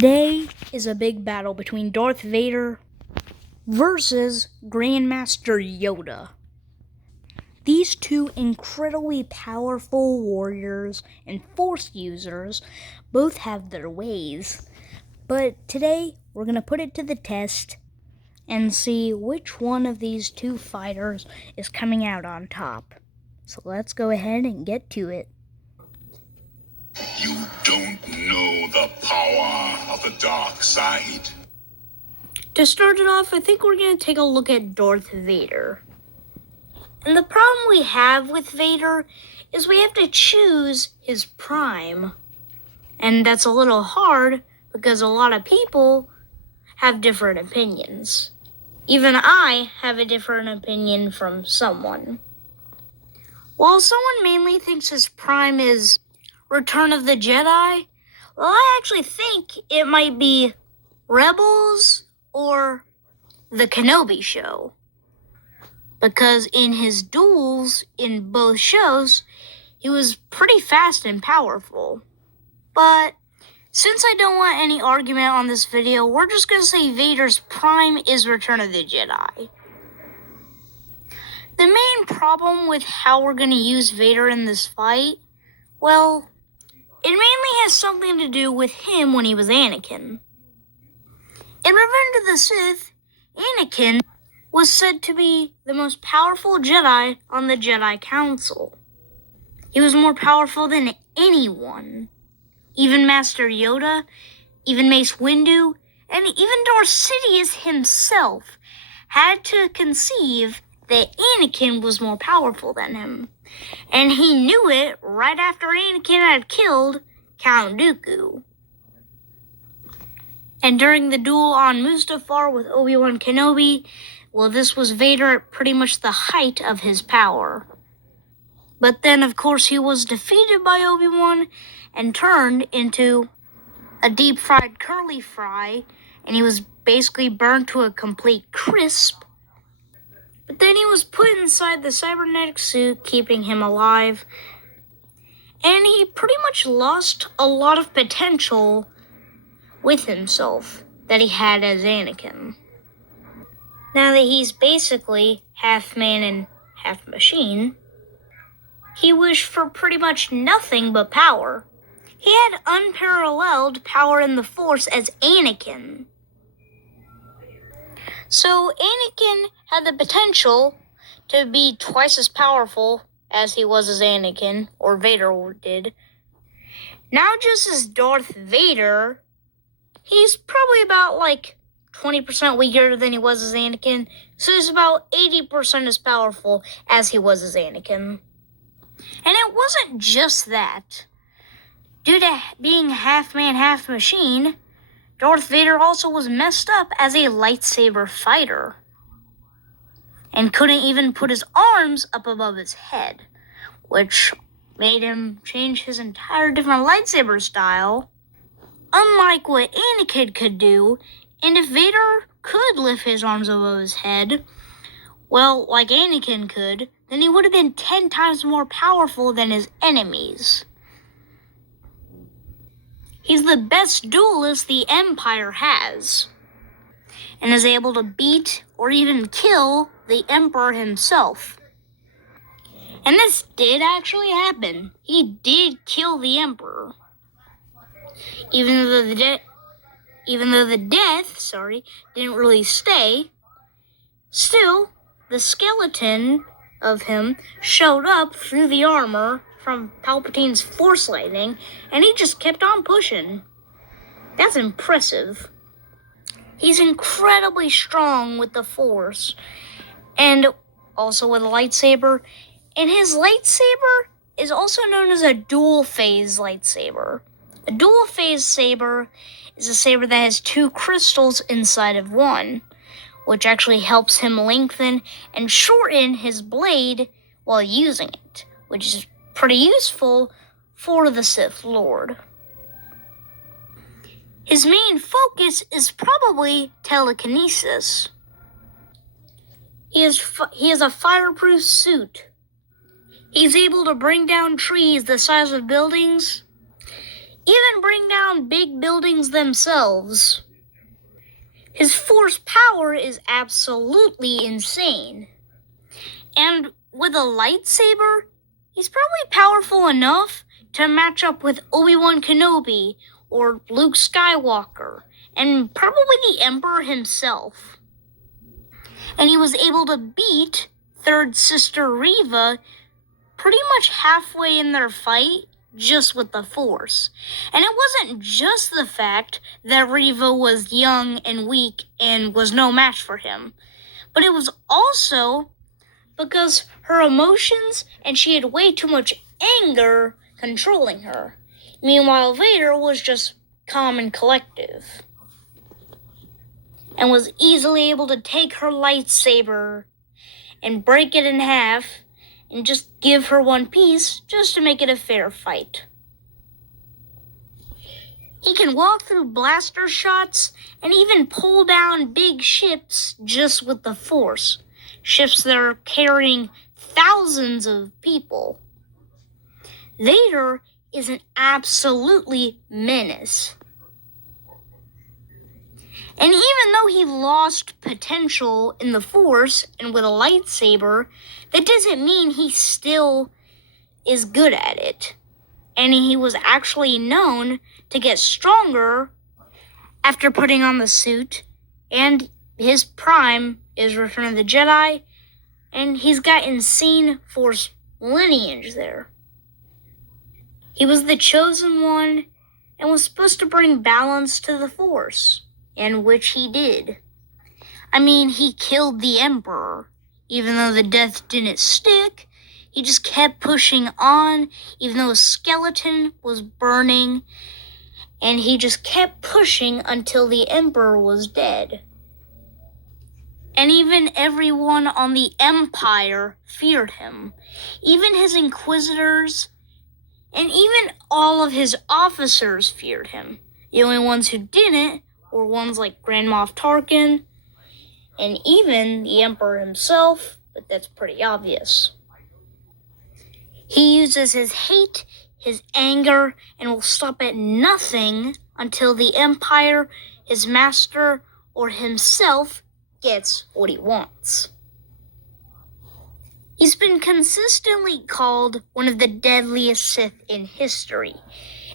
Today is a big battle between Darth Vader versus Grandmaster Yoda. These two incredibly powerful warriors and Force users both have their ways. But today, we're going to put it to the test and see which one of these two fighters is coming out on top. So let's go ahead and get to it. You don't know the power of the dark side. To start it off, I think we're going to take a look at Darth Vader. And the problem we have with Vader is we have to choose his prime. And that's a little hard because a lot of people have different opinions. Even I have a different opinion from someone. While someone mainly thinks his prime is Return of the Jedi, well, I actually think it might be Rebels or The Kenobi Show. Because in his duels in both shows, he was pretty fast and powerful. But since I don't want any argument on this video, we're just going to say Vader's prime is Return of the Jedi. The main problem with how we're going to use Vader in this fight, well, it mainly has something to do with him when he was Anakin. In Revenge of the Sith, Anakin was said to be the most powerful Jedi on the Jedi Council. He was more powerful than anyone. Even Master Yoda, even Mace Windu, and even Darth Sidious himself had to conceive that Anakin was more powerful than him. And he knew it right after Anakin had killed Count Dooku. And during the duel on Mustafar with Obi-Wan Kenobi, well, this was Vader at pretty much the height of his power. But then, of course, he was defeated by Obi-Wan and turned into a deep-fried curly fry, and he was basically burned to a complete crisp. But then he was put inside the cybernetic suit, keeping him alive, and he pretty much lost a lot of potential with himself that he had as Anakin. Now that he's basically half man and half machine, he wished for pretty much nothing but power. He had unparalleled power in the Force as Anakin. So Anakin had the potential to be twice as powerful as he was as Anakin, or Vader did. Now just as Darth Vader, he's probably about 20% weaker than he was as Anakin, so he's about 80% as powerful as he was as Anakin. And it wasn't just that. Due to being half man, half machine, Darth Vader also was messed up as a lightsaber fighter and couldn't even put his arms up above his head, which made him change his entire different lightsaber style, unlike what Anakin could do. And if Vader could lift his arms above his head, well, like Anakin could, then he would have been 10 times more powerful than his enemies. He's the best duelist the Empire has, and is able to beat or even kill the Emperor himself. And this did actually happen. He did kill the Emperor. Even though the death didn't really stay, still, the skeleton of him showed up through the armor from Palpatine's Force lightning, and he just kept on pushing. That's impressive. He's incredibly strong with the Force, and also with a lightsaber, and his lightsaber is also known as a dual-phase lightsaber. A dual-phase saber is a saber that has two crystals inside of one, which actually helps him lengthen and shorten his blade while using it, which is pretty useful for the Sith Lord. His main focus is probably telekinesis. He has a fireproof suit. He's able to bring down trees the size of buildings, even bring down big buildings themselves. His force power is absolutely insane. And with a lightsaber, he's probably powerful enough to match up with Obi-Wan Kenobi or Luke Skywalker, and probably the Emperor himself. And he was able to beat Third Sister Reva pretty much halfway in their fight just with the Force. And it wasn't just the fact that Reva was young and weak and was no match for him, but it was also because her emotions and she had way too much anger controlling her. Meanwhile, Vader was just calm and collective and was easily able to take her lightsaber and break it in half and just give her one piece just to make it a fair fight. He can walk through blaster shots and even pull down big ships just with the Force. Ships that are carrying thousands of people. Vader is an absolutely menace. And even though he lost potential in the Force and with a lightsaber, that doesn't mean he still is good at it. And he was actually known to get stronger after putting on the suit, and his prime is Return of the Jedi, and he's got insane Force lineage there. He was the chosen one and was supposed to bring balance to the Force, and which he did. I mean, he killed the Emperor. Even though the death didn't stick, he just kept pushing on, even though his skeleton was burning, and he just kept pushing until the Emperor was dead. And even everyone on the Empire feared him. Even his Inquisitors, and even all of his officers feared him. The only ones who didn't were ones like Grand Moff Tarkin, and even the Emperor himself, but that's pretty obvious. He uses his hate, his anger, and will stop at nothing until the Empire, his master, or himself gets what he wants. He's been consistently called one of the deadliest Sith in history,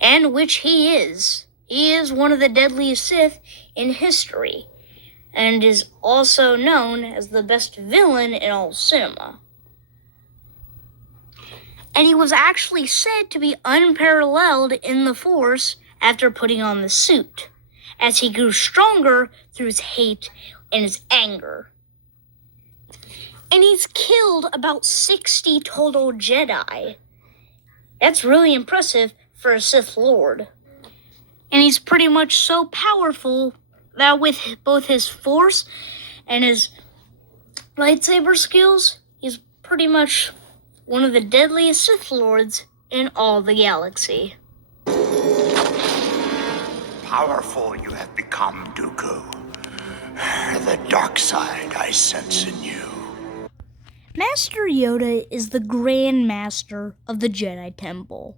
and which he is. He is one of the deadliest Sith in history, and is also known as the best villain in all cinema. And he was actually said to be unparalleled in the Force after putting on the suit, as he grew stronger through his hate and his anger. And he's killed about 60 total Jedi. That's really impressive for a Sith Lord. And he's pretty much so powerful that with both his Force and his lightsaber skills, he's pretty much one of the deadliest Sith Lords in all the galaxy. Powerful you have become, Dooku. The dark side I sense in you. Master Yoda is the Grand Master of the Jedi Temple,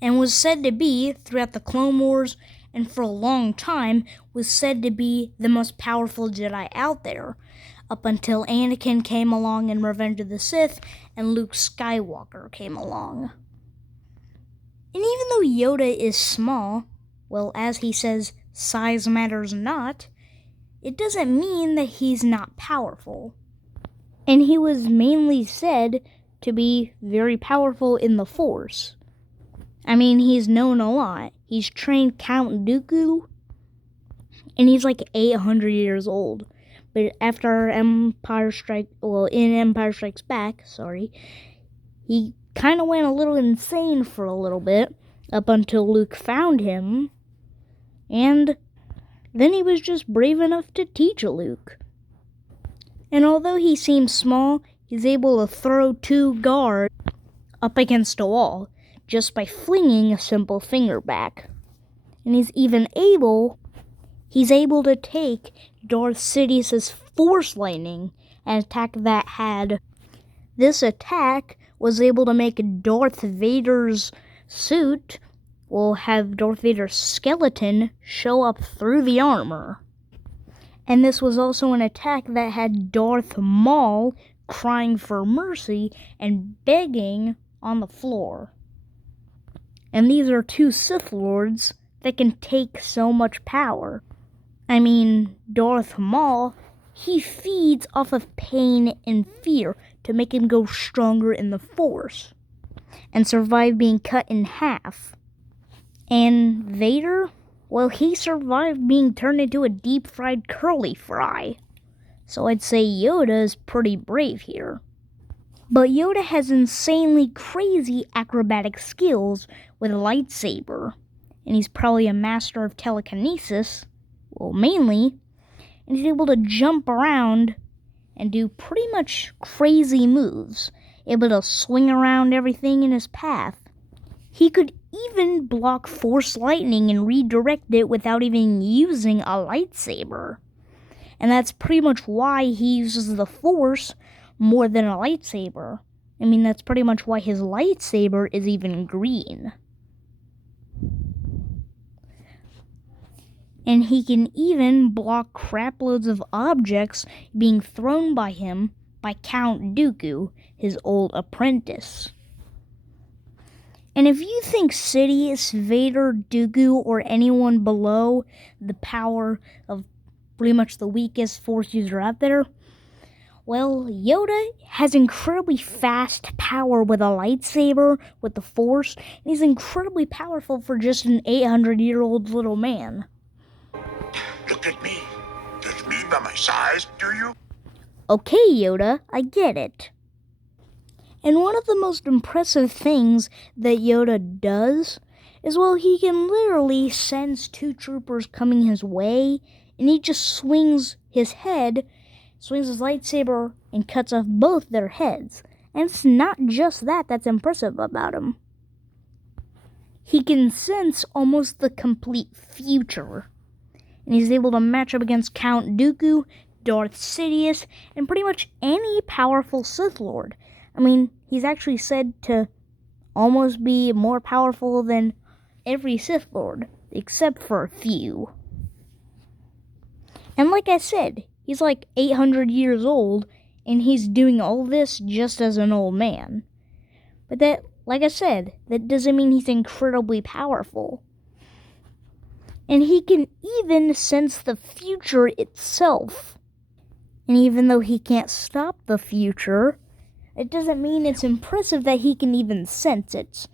and was said to be, throughout the Clone Wars, and for a long time, was said to be the most powerful Jedi out there, up until Anakin came along in Revenge of the Sith, and Luke Skywalker came along. And even though Yoda is small, well, as he says, size matters not, it doesn't mean that he's not powerful. And he was mainly said to be very powerful in the Force. I mean, he's known a lot. He's trained Count Dooku, and he's like 800 years old. But after in Empire Strikes Back, he kind of went a little insane for a little bit, up until Luke found him, and then he was just brave enough to teach Luke. And although he seems small, he's able to throw 2 guards up against a wall just by flinging a simple finger back. And he's able to take Darth Sidious's Force Lightning, an attack that had... This attack was able to make Darth Vader's suit will have Darth Vader's skeleton show up through the armor. And this was also an attack that had Darth Maul crying for mercy and begging on the floor. And these are two Sith Lords that can take so much power. I mean, Darth Maul, he feeds off of pain and fear to make him go stronger in the Force and survive being cut in half. And Vader, well, he survived being turned into a deep-fried curly fry. So I'd say Yoda is pretty brave here. But Yoda has insanely crazy acrobatic skills with a lightsaber. And he's probably a master of telekinesis, well, mainly. And he's able to jump around and do pretty much crazy moves. Able to swing around everything in his path. He could even block Force lightning and redirect it without even using a lightsaber. And that's pretty much why he uses the Force more than a lightsaber. I mean, that's pretty much why his lightsaber is even green. And he can even block craploads of objects being thrown by him by Count Dooku, his old apprentice. And if you think Sidious, Vader, Dooku, or anyone below the power of pretty much the weakest Force user out there, well, Yoda has incredibly fast power with a lightsaber, with the Force, and he's incredibly powerful for just an 800-year-old little man. Look at me. Judge me by my size, do you? Okay, Yoda, I get it. And one of the most impressive things that Yoda does is, well, he can literally sense two troopers coming his way, and he just swings his lightsaber, and cuts off both their heads. And it's not just that that's impressive about him. He can sense almost the complete future. And he's able to match up against Count Dooku, Darth Sidious, and pretty much any powerful Sith Lord. I mean, he's actually said to almost be more powerful than every Sith Lord, except for a few. And like I said, he's like 800 years old, and he's doing all this just as an old man. But that, like I said, that doesn't mean he's incredibly powerful. And he can even sense the future itself. And even though he can't stop the future, it doesn't mean it's impressive that he can even sense it.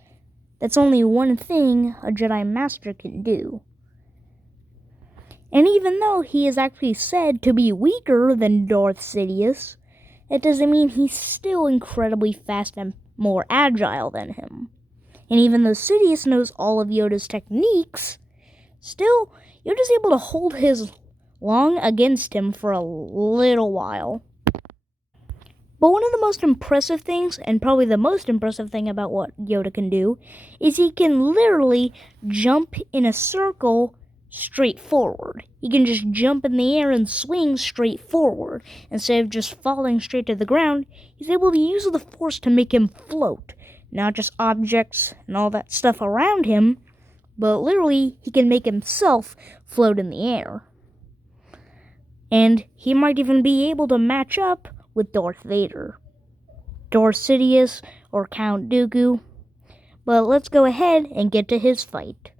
That's only one thing a Jedi Master can do. And even though he is actually said to be weaker than Darth Sidious, it doesn't mean he's still incredibly fast and more agile than him. And even though Sidious knows all of Yoda's techniques, still, Yoda's able to hold his long against him for a little while. But one of the most impressive things, and probably the most impressive thing about what Yoda can do, is he can literally jump in a circle straight forward. He can just jump in the air and swing straight forward. Instead of just falling straight to the ground, he's able to use the Force to make him float. Not just objects and all that stuff around him, but literally he can make himself float in the air. And he might even be able to match up with Darth Vader, Darth Sidious, or Count Dooku. But let's go ahead and get to his fight.